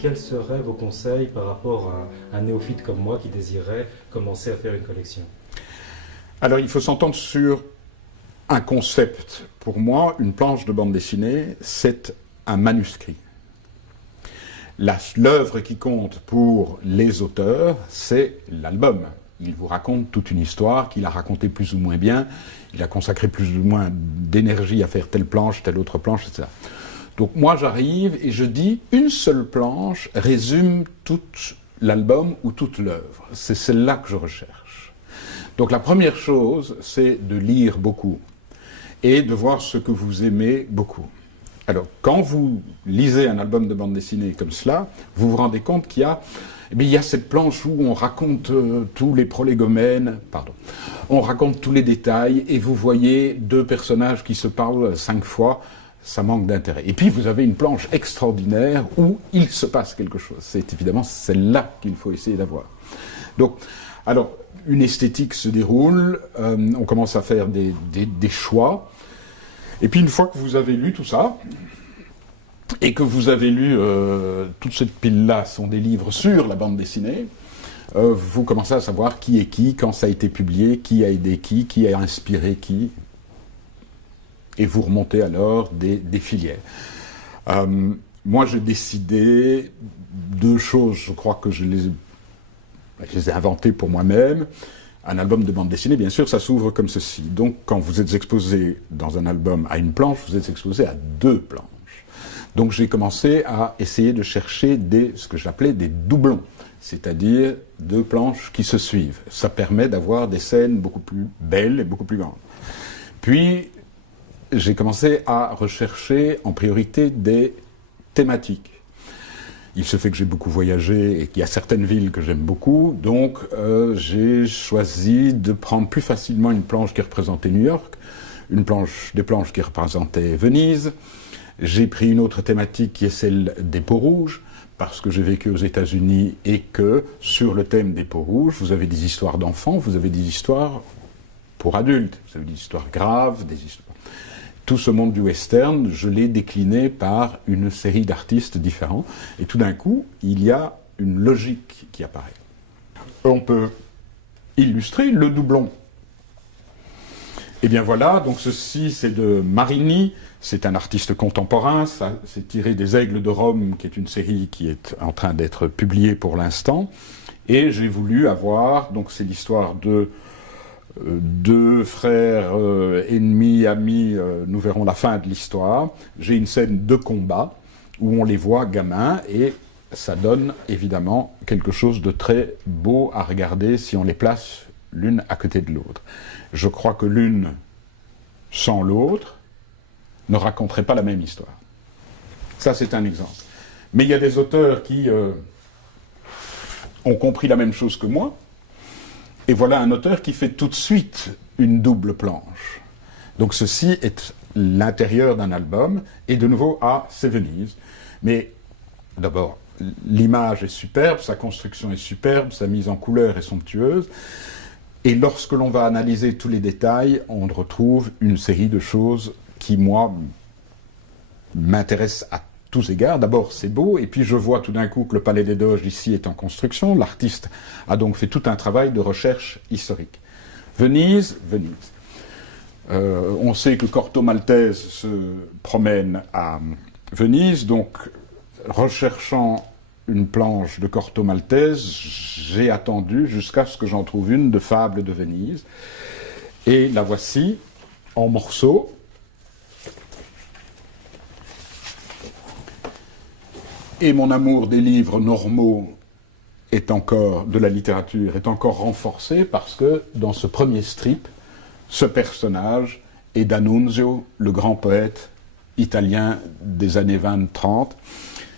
quels seraient vos conseils par rapport à un néophyte comme moi qui désirait commencer à faire une collection? Alors, il faut s'entendre sur un concept. Pour moi, une planche de bande dessinée, c'est un manuscrit. L'œuvre qui compte pour les auteurs, c'est l'album. Il vous raconte toute une histoire qu'il a racontée plus ou moins bien. Il a consacré plus ou moins d'énergie à faire telle planche, telle autre planche, etc. Donc moi, j'arrive et je dis, une seule planche résume tout l'album ou toute l'œuvre. C'est celle-là que je recherche. Donc la première chose, c'est de lire beaucoup et de voir ce que vous aimez beaucoup. Alors, quand vous lisez un album de bande dessinée comme cela, vous vous rendez compte qu'il y a, il y a cette planche où on raconte tous les prolégomènes, on raconte tous les détails, et vous voyez deux personnages qui se parlent 5 fois, ça manque d'intérêt. Et puis vous avez une planche extraordinaire où il se passe quelque chose. C'est évidemment celle-là qu'il faut essayer d'avoir. Donc, alors, une esthétique se déroule, on commence à faire des choix. Et puis une fois que vous avez lu tout ça, et que vous avez lu toute cette pile-là, sont des livres sur la bande dessinée, vous commencez à savoir qui est qui, quand ça a été publié, qui a aidé qui a inspiré qui, et vous remontez alors des filières. Moi, j'ai décidé 2 choses, je crois que je les ai inventées pour moi-même. Un album de bande dessinée, bien sûr, ça s'ouvre comme ceci. Donc, quand vous êtes exposé dans un album à une planche, vous êtes exposé à 2 planches. Donc, j'ai commencé à essayer de chercher ce que j'appelais des doublons, c'est-à-dire 2 planches qui se suivent. Ça permet d'avoir des scènes beaucoup plus belles et beaucoup plus grandes. Puis, j'ai commencé à rechercher en priorité des thématiques. Il se fait que j'ai beaucoup voyagé et qu'il y a certaines villes que j'aime beaucoup, donc j'ai choisi de prendre plus facilement une planche qui représentait New York, des planches qui représentaient Venise. J'ai pris une autre thématique qui est celle des peaux rouges, parce que j'ai vécu aux États-Unis et que sur le thème des peaux rouges, vous avez des histoires d'enfants, vous avez des histoires pour adultes, vous avez des histoires graves, des histoires... Tout ce monde du western, je l'ai décliné par une série d'artistes différents. Et tout d'un coup, il y a une logique qui apparaît. On peut illustrer le doublon. Et bien voilà, donc ceci c'est de Marini, c'est un artiste contemporain, c'est tiré des Aigles de Rome, qui est une série qui est en train d'être publiée pour l'instant. Et j'ai voulu avoir, donc c'est l'histoire de 2 frères ennemis, amis, nous verrons la fin de l'histoire. J'ai une scène de combat où on les voit gamins et ça donne évidemment quelque chose de très beau à regarder si on les place l'une à côté de l'autre. Je crois que l'une sans l'autre ne raconterait pas la même histoire. Ça, c'est un exemple. Mais il y a des auteurs qui ont compris la même chose que moi. Et voilà un auteur qui fait tout de suite une double planche. Donc ceci est l'intérieur d'un album, et de nouveau, c'est Venise. Mais d'abord, l'image est superbe, sa construction est superbe, sa mise en couleur est somptueuse. Et lorsque l'on va analyser tous les détails, on retrouve une série de choses qui, moi, m'intéressent à tous égards. D'abord, c'est beau, et puis je vois tout d'un coup que le Palais des Doges ici est en construction. L'artiste a donc fait tout un travail de recherche historique. Venise. On sait que Corto Maltese se promène à Venise, donc recherchant une planche de Corto Maltese, j'ai attendu jusqu'à ce que j'en trouve une de Fables de Venise. Et la voici en morceaux. Et mon amour des livres normaux de la littérature est encore renforcé parce que dans ce premier strip, ce personnage est D'Annunzio, le grand poète italien des années 20-30.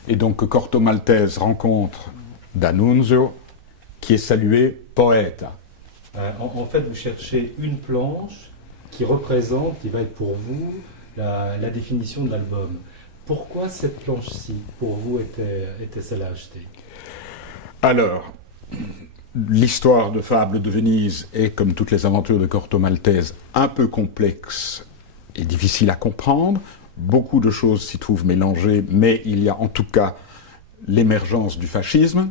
Et donc Corto Maltese rencontre D'Annunzio, qui est salué poeta. En fait, vous cherchez une planche qui va être pour vous la définition de l'album. Pourquoi cette planche-ci, pour vous, était celle à acheter? Alors, l'histoire de Fables de Venise est, comme toutes les aventures de Corto Maltese, un peu complexe et difficile à comprendre. Beaucoup de choses s'y trouvent mélangées, mais il y a en tout cas l'émergence du fascisme.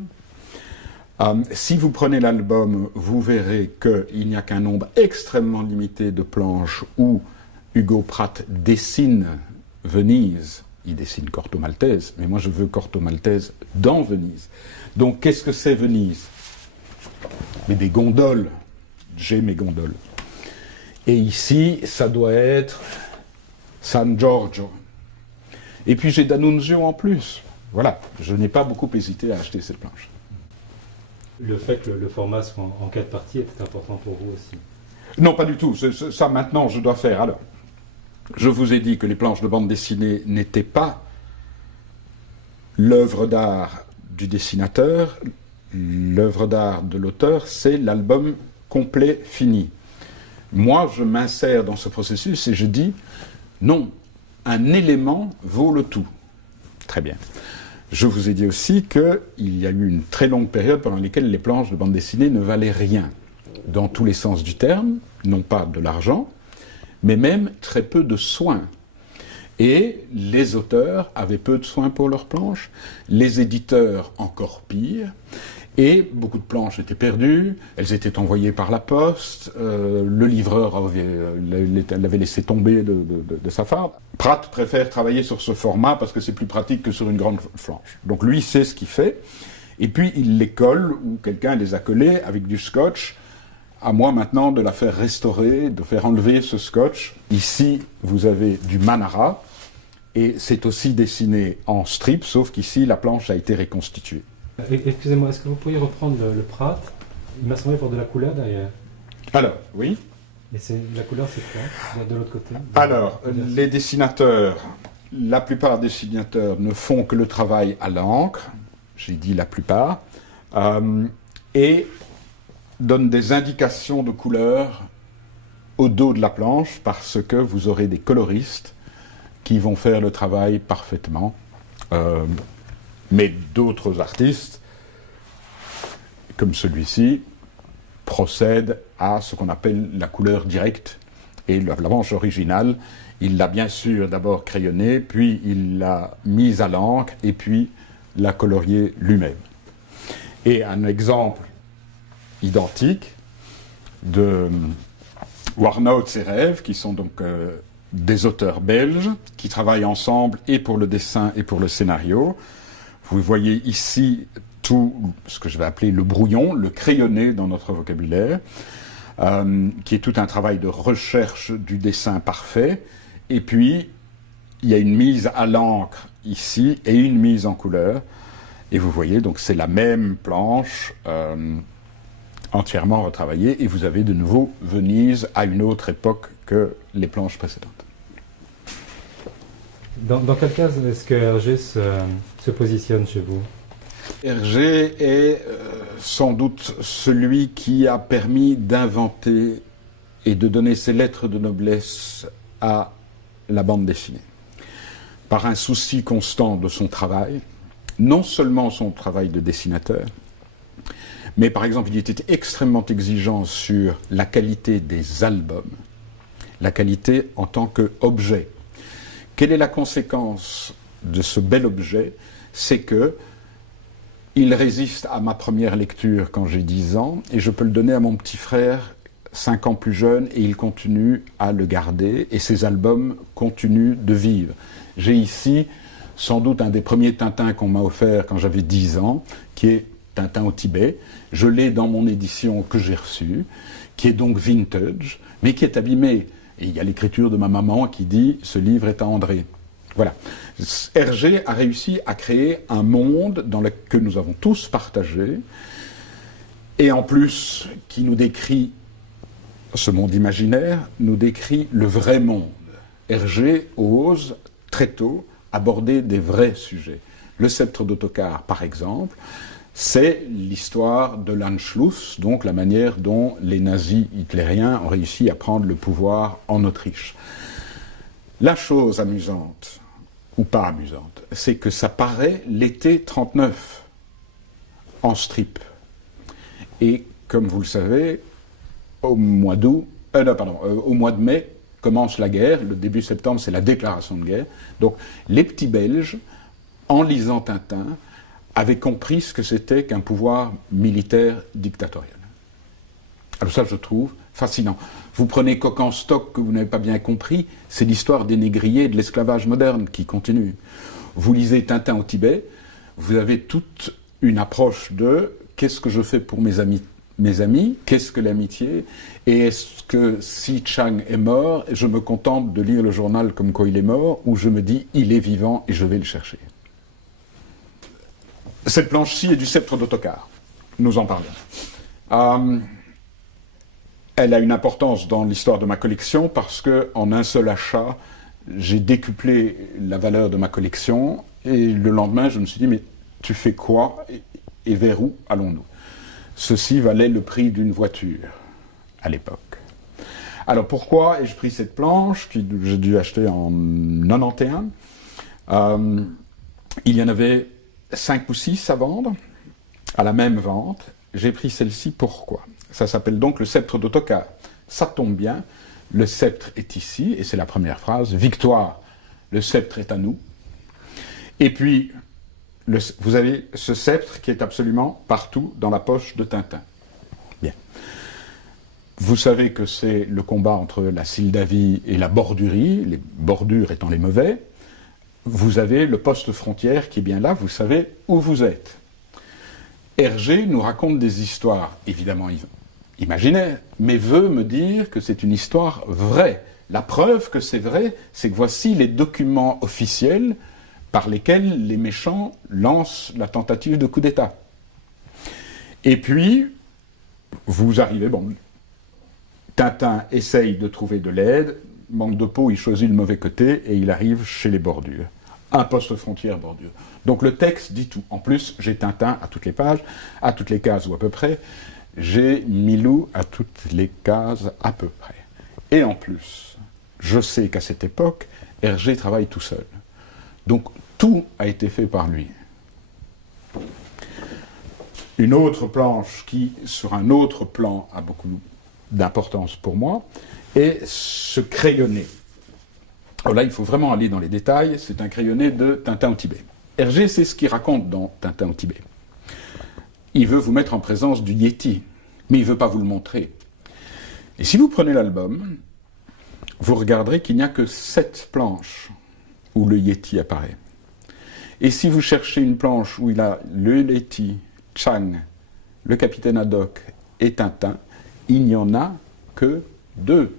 Si vous prenez l'album, vous verrez qu'il n'y a qu'un nombre extrêmement limité de planches où Hugo Pratt dessine Venise. Il dessine Corto Maltese, mais moi je veux Corto Maltese dans Venise. Donc qu'est-ce que c'est Venise? Mais des gondoles. J'ai mes gondoles. Et ici, ça doit être San Giorgio. Et puis j'ai D'Annunzio en plus. Voilà, je n'ai pas beaucoup hésité à acheter cette planche. Le fait que le format soit en 4 parties était important pour vous aussi? Non, pas du tout. Ça, maintenant, je dois faire. Alors, je vous ai dit que les planches de bande dessinée n'étaient pas l'œuvre d'art du dessinateur. L'œuvre d'art de l'auteur, c'est l'album complet fini. Moi, je m'insère dans ce processus et je dis, non, un élément vaut le tout. Très bien. Je vous ai dit aussi qu'il y a eu une très longue période pendant laquelle les planches de bande dessinée ne valaient rien, dans tous les sens du terme, non pas de l'argent, mais même très peu de soins. Et les auteurs avaient peu de soins pour leurs planches, les éditeurs encore pire, et beaucoup de planches étaient perdues, elles étaient envoyées par la poste, le livreur l'avait laissé tomber de sa femme. Pratt préfère travailler sur ce format parce que c'est plus pratique que sur une grande planche. Donc lui sait ce qu'il fait, et puis il les colle, ou quelqu'un les a collés avec du scotch. À moi maintenant de la faire restaurer, de faire enlever ce scotch. Ici, vous avez du Manara, et c'est aussi dessiné en strip, sauf qu'ici, la planche a été reconstituée. Excusez-moi, est-ce que vous pourriez reprendre le Pratt? Il m'a semblé pour de la couleur derrière. Alors, oui. Et la couleur, c'est quoi de l'autre côté? Alors, les dessinateurs, la plupart des dessinateurs ne font que le travail à l'encre, j'ai dit la plupart, et donnent des indications de couleur au dos de la planche parce que vous aurez des coloristes qui vont faire le travail parfaitement. Mais d'autres artistes, comme celui-ci, procèdent à ce qu'on appelle la couleur directe. Et la planche originale, il l'a bien sûr d'abord crayonnée, puis il l'a mise à l'encre, et puis l'a coloriée lui-même. Et un exemple identique de Warnout et Rêve, qui sont donc des auteurs belges, qui travaillent ensemble et pour le dessin et pour le scénario. Vous voyez ici tout ce que je vais appeler le brouillon, le crayonné dans notre vocabulaire, qui est tout un travail de recherche du dessin parfait. Et puis, il y a une mise à l'encre ici et une mise en couleur. Et vous voyez, donc c'est la même planche entièrement retravaillée. Et vous avez de nouveau Venise à une autre époque que les planches précédentes. Dans quel cas est-ce que Hergé se positionne chez vous? Hergé est sans doute celui qui a permis d'inventer et de donner ses lettres de noblesse à la bande dessinée. Par un souci constant de son travail, non seulement son travail de dessinateur, mais par exemple il était extrêmement exigeant sur la qualité des albums, la qualité en tant qu'objet. Quelle est la conséquence de ce bel objet? C'est que il résiste à ma première lecture quand j'ai 10 ans, et je peux le donner à mon petit frère 5 ans plus jeune, et il continue à le garder, et ses albums continuent de vivre. J'ai ici sans doute un des premiers Tintins qu'on m'a offert quand j'avais 10 ans, qui est Tintin au Tibet. Je l'ai dans mon édition que j'ai reçue, qui est donc vintage, mais qui est abîmée. Et il y a l'écriture de ma maman qui dit « ce livre est à André ». Voilà. Hergé a réussi à créer un monde que nous avons tous partagé, et en plus, qui nous décrit, ce monde imaginaire, nous décrit le vrai monde. Hergé ose, très tôt, aborder des vrais sujets. Le sceptre d'Ottokar, par exemple, c'est l'histoire de l'Anschluss, donc la manière dont les nazis hitlériens ont réussi à prendre le pouvoir en Autriche. La chose amusante, ou pas amusante, c'est que ça paraît l'été 39, en strip. Et comme vous le savez, au mois de mai, commence la guerre. Le début septembre, c'est la déclaration de guerre. Donc, les petits Belges, en lisant Tintin, avait compris ce que c'était qu'un pouvoir militaire dictatorial. Alors ça, je trouve fascinant. Vous prenez Coq-en-Stock que vous n'avez pas bien compris, c'est l'histoire des négriers et de l'esclavage moderne qui continue. Vous lisez Tintin au Tibet, vous avez toute une approche de qu'est-ce que je fais pour mes amis, qu'est-ce que l'amitié, et est-ce que si Chang est mort, je me contente de lire le journal comme quoi il est mort, ou je me dis il est vivant et je vais le chercher. Cette planche-ci est du sceptre d'Ottokar, nous en parlons. Elle a une importance dans l'histoire de ma collection parce qu'en un seul achat, j'ai décuplé la valeur de ma collection et le lendemain, je me suis dit, mais tu fais quoi et vers où allons-nous? Ceci valait le prix d'une voiture à l'époque. Alors pourquoi ai-je pris cette planche que j'ai dû acheter en 91? Il y en avait 5 ou 6 à vendre, à la même vente. J'ai pris celle-ci, pourquoi? Ça s'appelle donc le sceptre d'Ottokar. Ça tombe bien, le sceptre est ici, et c'est la première phrase, victoire, le sceptre est à nous. Et puis, vous avez ce sceptre qui est absolument partout dans la poche de Tintin. Bien. Vous savez que c'est le combat entre la Sildavie et la bordurie, les bordures étant les mauvais. Vous avez le poste frontière qui est bien là, vous savez où vous êtes. Hergé nous raconte des histoires, évidemment imaginaires, mais veut me dire que c'est une histoire vraie. La preuve que c'est vrai, c'est que voici les documents officiels par lesquels les méchants lancent la tentative de coup d'État. Et puis, vous arrivez, bon, Tintin essaye de trouver de l'aide, manque de peau, il choisit le mauvais côté et il arrive chez les bordures. Un poste frontière bordure. Donc le texte dit tout. En plus, j'ai Tintin à toutes les pages, à toutes les cases ou à peu près. J'ai Milou à toutes les cases à peu près. Et en plus, je sais qu'à cette époque, Hergé travaille tout seul. Donc tout a été fait par lui. Une autre planche qui, sur un autre plan, a beaucoup d'importance pour moi, est ce crayonné. Alors là, il faut vraiment aller dans les détails. C'est un crayonné de Tintin au Tibet. Hergé, c'est ce qu'il raconte dans Tintin au Tibet. Il veut vous mettre en présence du Yéti, mais il ne veut pas vous le montrer. Et si vous prenez l'album, vous regarderez qu'il n'y a que 7 planches où le Yéti apparaît. Et si vous cherchez une planche où il a le Yéti, Chang, le capitaine Haddock et Tintin, il n'y en a que 2.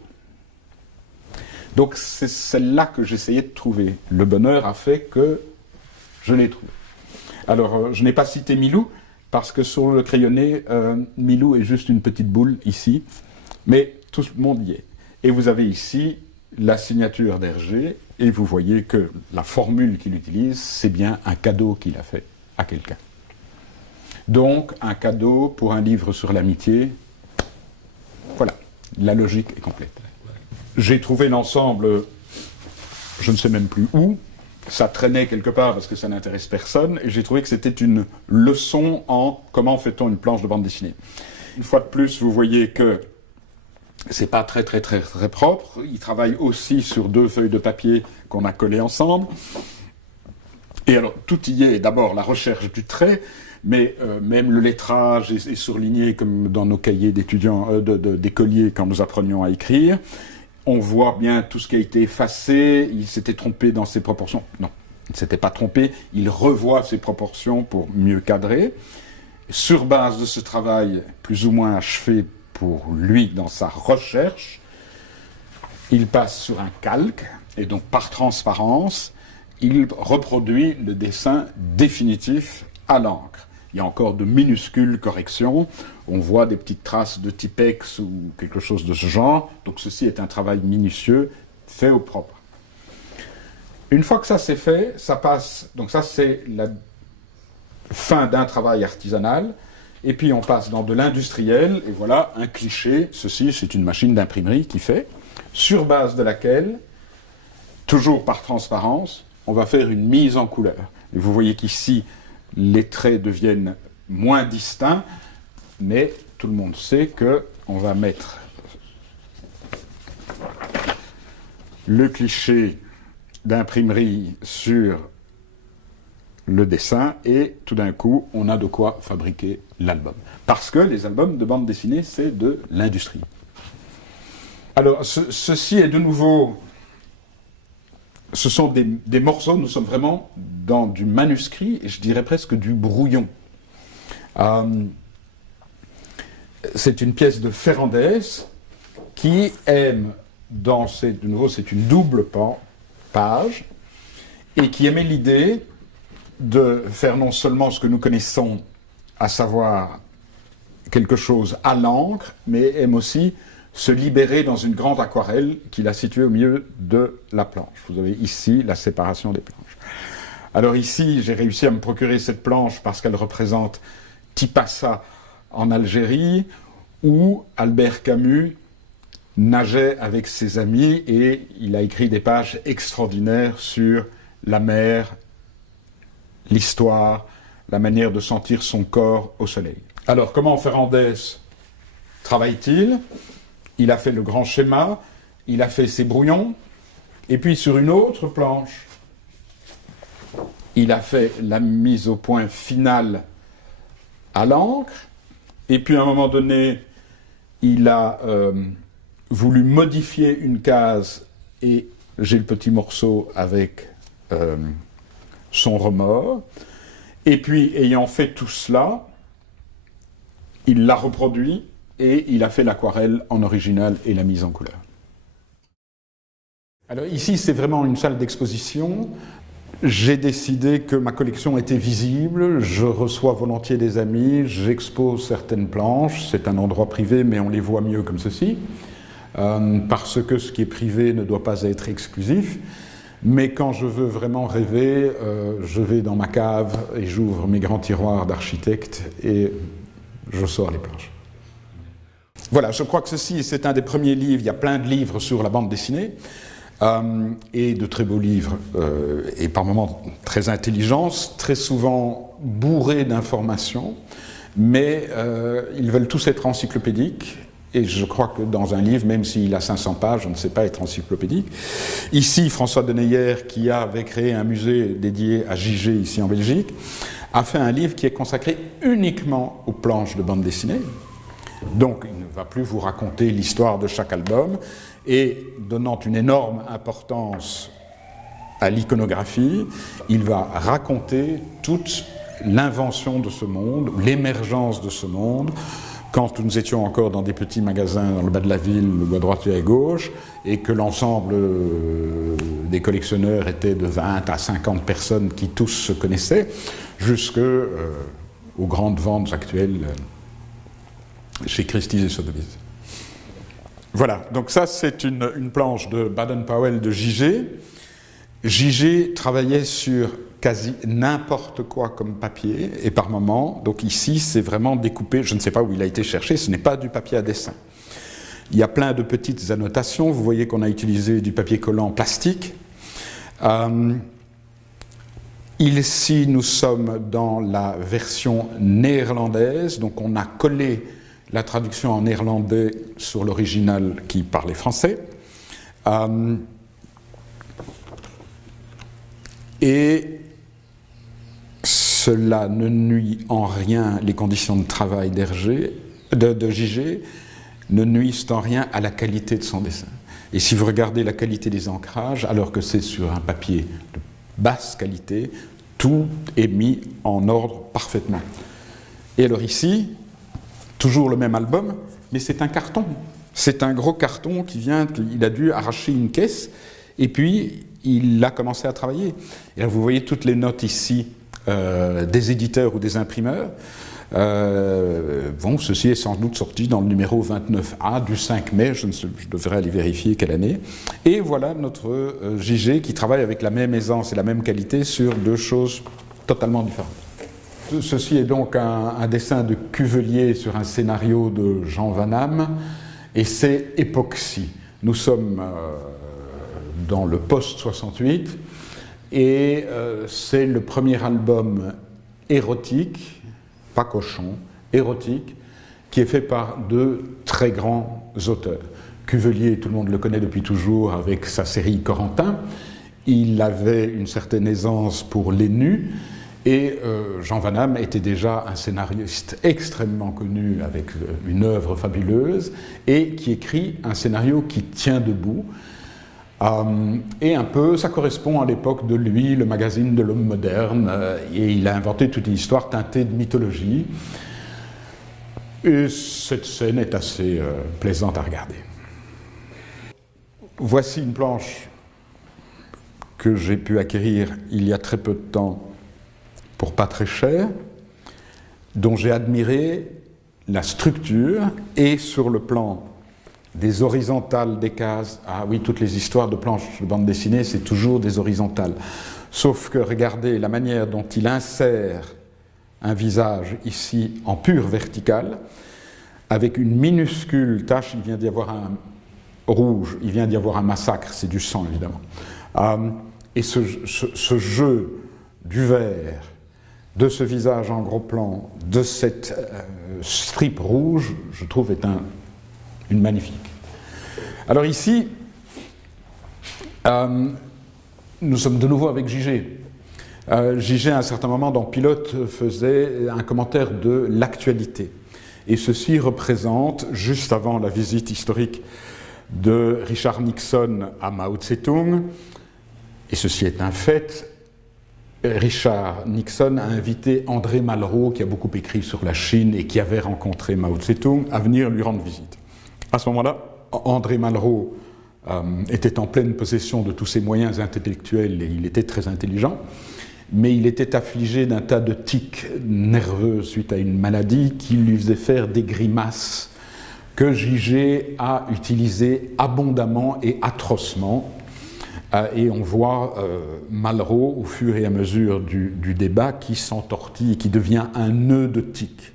Donc c'est celle-là que j'essayais de trouver. Le bonheur a fait que je l'ai trouvé. Alors, je n'ai pas cité Milou, parce que sur le crayonné, Milou est juste une petite boule ici, mais tout le monde y est. Et vous avez ici la signature d'Hergé, et vous voyez que la formule qu'il utilise, c'est bien un cadeau qu'il a fait à quelqu'un. Donc, un cadeau pour un livre sur l'amitié, voilà, la logique est complète. J'ai trouvé l'ensemble, je ne sais même plus où, ça traînait quelque part parce que ça n'intéresse personne, et j'ai trouvé que c'était une leçon en comment fait-on une planche de bande dessinée. Une fois de plus, vous voyez que c'est pas très propre. Il travaille aussi sur 2 feuilles de papier qu'on a collées ensemble. Et alors, tout y est, d'abord la recherche du trait, mais même le lettrage est surligné comme dans nos cahiers d'étudiants, d'écoliers quand nous apprenions à écrire. On voit bien tout ce qui a été effacé, il s'était trompé dans ses proportions. Non, il ne s'était pas trompé, il revoit ses proportions pour mieux cadrer. Sur base de ce travail plus ou moins achevé pour lui dans sa recherche, il passe sur un calque, et donc par transparence, il reproduit le dessin définitif à l'encre. Il y a encore de minuscules corrections. On voit des petites traces de Tipex ou quelque chose de ce genre. Donc ceci est un travail minutieux, fait au propre. Une fois que ça c'est fait, ça passe... Donc ça c'est la fin d'un travail artisanal. Et puis on passe dans de l'industriel. Et voilà un cliché. Ceci c'est une machine d'imprimerie qui fait. Sur base de laquelle, toujours par transparence, on va faire une mise en couleur. Et vous voyez qu'ici, les traits deviennent moins distincts, mais tout le monde sait qu'on va mettre le cliché d'imprimerie sur le dessin, et tout d'un coup, on a de quoi fabriquer l'album. Parce que les albums de bande dessinée, c'est de l'industrie. Alors, ceci est de nouveau... Ce sont des morceaux, nous sommes vraiment dans du manuscrit, et je dirais presque du brouillon. C'est une pièce de Ferrandez qui aime, de nouveau c'est une double page, et qui aimait l'idée de faire non seulement ce que nous connaissons, à savoir quelque chose à l'encre, mais aime aussi se libérer dans une grande aquarelle qu'il a située au milieu de la planche. Vous avez ici la séparation des planches. Alors ici, j'ai réussi à me procurer cette planche parce qu'elle représente Tipasa en Algérie, où Albert Camus nageait avec ses amis et il a écrit des pages extraordinaires sur la mer, l'histoire, la manière de sentir son corps au soleil. Alors, comment Ferrandez travaille-t-il ? Il a fait le grand schéma, il a fait ses brouillons, et puis sur une autre planche, il a fait la mise au point finale à l'encre, et puis à un moment donné, il a voulu modifier une case, et j'ai le petit morceau avec son remords, et puis ayant fait tout cela, il l'a reproduit, et il a fait l'aquarelle en original et la mise en couleur. Alors ici, c'est vraiment une salle d'exposition. J'ai décidé que ma collection était visible, je reçois volontiers des amis, j'expose certaines planches, c'est un endroit privé, mais on les voit mieux comme ceci, parce que ce qui est privé ne doit pas être exclusif. Mais quand je veux vraiment rêver, je vais dans ma cave et j'ouvre mes grands tiroirs d'architecte et je sors les planches. Voilà, je crois que ceci, c'est un des premiers livres. Il y a plein de livres sur la bande dessinée, et de très beaux livres, et par moments très intelligents, très souvent bourrés d'informations, mais ils veulent tous être encyclopédiques, et je crois que dans un livre, même s'il a 500 pages, on ne sait pas être encyclopédique. Ici, François Deneyer, qui avait créé un musée dédié à Gigé, ici en Belgique, a fait un livre qui est consacré uniquement aux planches de bande dessinée. Donc, il ne va plus vous raconter l'histoire de chaque album, et donnant une énorme importance à l'iconographie, il va raconter toute l'invention de ce monde, l'émergence de ce monde, quand nous étions encore dans des petits magasins dans le bas de la ville, à droite et à gauche, et que l'ensemble des collectionneurs était de 20 à 50 personnes qui tous se connaissaient, jusqu'aux grandes ventes actuelles chez Christie's et Sotheby's. Voilà, donc ça c'est une planche de Baden-Powell de Gigé. Gigé travaillait sur quasi n'importe quoi comme papier, et par moments, donc ici c'est vraiment découpé, je ne sais pas où il a été cherché, ce n'est pas du papier à dessin. Il y a plein de petites annotations, vous voyez qu'on a utilisé du papier collant plastique. Ici nous sommes dans la version néerlandaise, donc on a collé la traduction en néerlandais sur l'original qui parlait français. Et cela ne nuit en rien, les conditions de travail de Gigé ne nuisent en rien à la qualité de son dessin. Et si vous regardez la qualité des ancrages, alors que c'est sur un papier de basse qualité, tout est mis en ordre parfaitement. Et alors ici, toujours le même album, mais c'est un carton. C'est un gros carton il a dû arracher une caisse, et puis il a commencé à travailler. Et là, vous voyez toutes les notes ici des éditeurs ou des imprimeurs. Ceci est sans doute sorti dans le numéro 29A du 5 mai, je devrais aller vérifier quelle année. Et voilà notre Gigé qui travaille avec la même aisance et la même qualité sur deux choses totalement différentes. Ceci est donc un dessin de Cuvelier sur un scénario de Jean Van Hamme, et c'est Époxy. Nous sommes dans le post-68, et c'est le premier album érotique, pas cochon, érotique, qui est fait par deux très grands auteurs. Cuvelier, tout le monde le connaît depuis toujours avec sa série Corentin. Il avait une certaine aisance pour les nus, Et Jean Van Hamme était déjà un scénariste extrêmement connu avec une œuvre fabuleuse et qui écrit un scénario qui tient debout. Et un peu, ça correspond à l'époque de lui, le magazine de l'homme moderne, et il a inventé toute une histoire teintée de mythologie. Et cette scène est assez plaisante à regarder. Voici une planche que j'ai pu acquérir il y a très peu de temps pour pas très cher, dont j'ai admiré la structure et sur le plan des horizontales, des cases. Ah oui, toutes les histoires de planches de bande dessinée, c'est toujours des horizontales. Sauf que regardez la manière dont il insère un visage ici en pure verticale, avec une minuscule tache, il vient d'y avoir un rouge, il vient d'y avoir un massacre, c'est du sang évidemment. Et ce jeu du vert, de ce visage en gros plan, de cette strip rouge, je trouve est une magnifique. Alors ici, nous sommes de nouveau avec J.G. J.G. à un certain moment dans Pilote faisait un commentaire de l'actualité. Et ceci représente, juste avant la visite historique de Richard Nixon à Mao Tse-tung, et ceci est un fait, Richard Nixon a invité André Malraux, qui a beaucoup écrit sur la Chine et qui avait rencontré Mao Tse-tung, à venir lui rendre visite. À ce moment-là, André Malraux était en pleine possession de tous ses moyens intellectuels et il était très intelligent, mais il était affligé d'un tas de tics nerveux suite à une maladie qui lui faisait faire des grimaces que J.G. a utilisées abondamment et atrocement. Et on voit Malraux, au fur et à mesure du débat, qui s'entortille et qui devient un nœud de tics.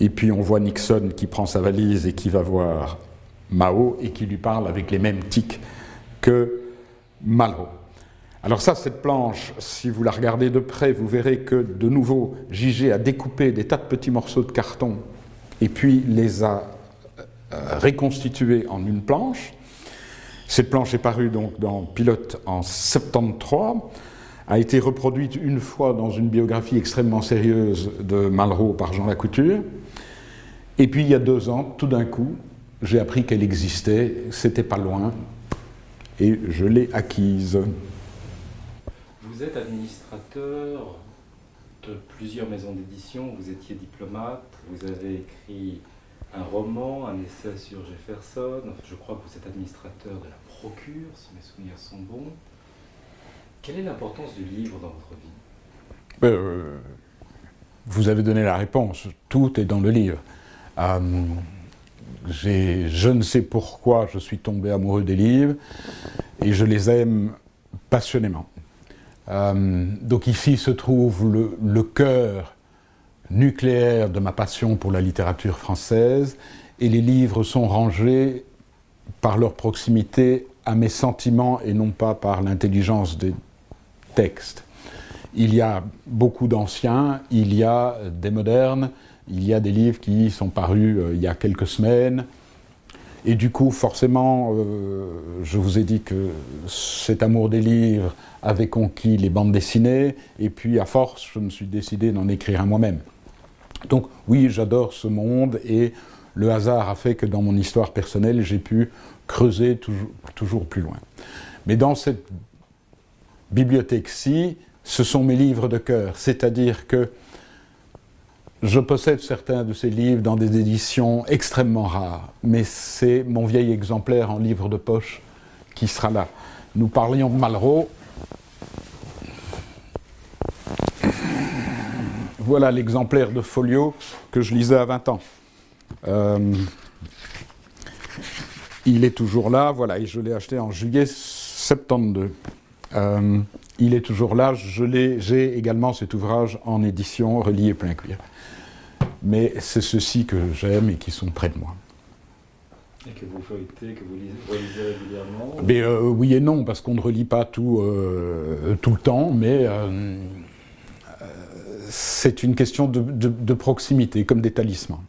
Et puis on voit Nixon qui prend sa valise et qui va voir Mao et qui lui parle avec les mêmes tics que Malraux. Alors ça, cette planche, si vous la regardez de près, vous verrez que de nouveau, J.G. a découpé des tas de petits morceaux de carton et puis les a reconstitués en une planche. Cette planche est parue donc dans Pilote en 1973, a été reproduite une fois dans une biographie extrêmement sérieuse de Malraux par Jean Lacouture. Et puis il y a 2 ans, tout d'un coup, j'ai appris qu'elle existait, c'était pas loin, et je l'ai acquise. Vous êtes administrateur de plusieurs maisons d'édition, vous étiez diplomate, vous avez écrit un roman, un essai sur Jefferson, je crois que vous êtes administrateur de la Procure, si mes souvenirs sont bons. Quelle est l'importance du livre dans votre vie ? Vous avez donné la réponse, tout est dans le livre. Je ne sais pourquoi je suis tombé amoureux des livres et je les aime passionnément. Donc ici se trouve le cœur nucléaire de ma passion pour la littérature française et les livres sont rangés par leur proximité à mes sentiments et non pas par l'intelligence des textes. Il y a beaucoup d'anciens, il y a des modernes, il y a des livres qui sont parus il y a quelques semaines. Et du coup, forcément, je vous ai dit que cet amour des livres avait conquis les bandes dessinées, et puis à force, je me suis décidé d'en écrire un moi-même. Donc oui, j'adore ce monde, et le hasard a fait que dans mon histoire personnelle, j'ai pu creuser toujours plus loin. Mais dans cette bibliothèque-ci, ce sont mes livres de cœur, c'est-à-dire que je possède certains de ces livres dans des éditions extrêmement rares, mais c'est mon vieil exemplaire en livre de poche qui sera là. Nous parlions de Malraux. Voilà l'exemplaire de Folio que je lisais à 20 ans. Il est toujours là, voilà, et je l'ai acheté en juillet 72. Il est toujours là, j'ai également cet ouvrage en édition relié plein cuir. Mais c'est ceux-ci que j'aime et qui sont près de moi. Et que vous feuilletez, que vous relisez régulièrement ? Mais, oui et non, parce qu'on ne relit pas tout le temps, mais c'est une question de proximité, comme des talismans.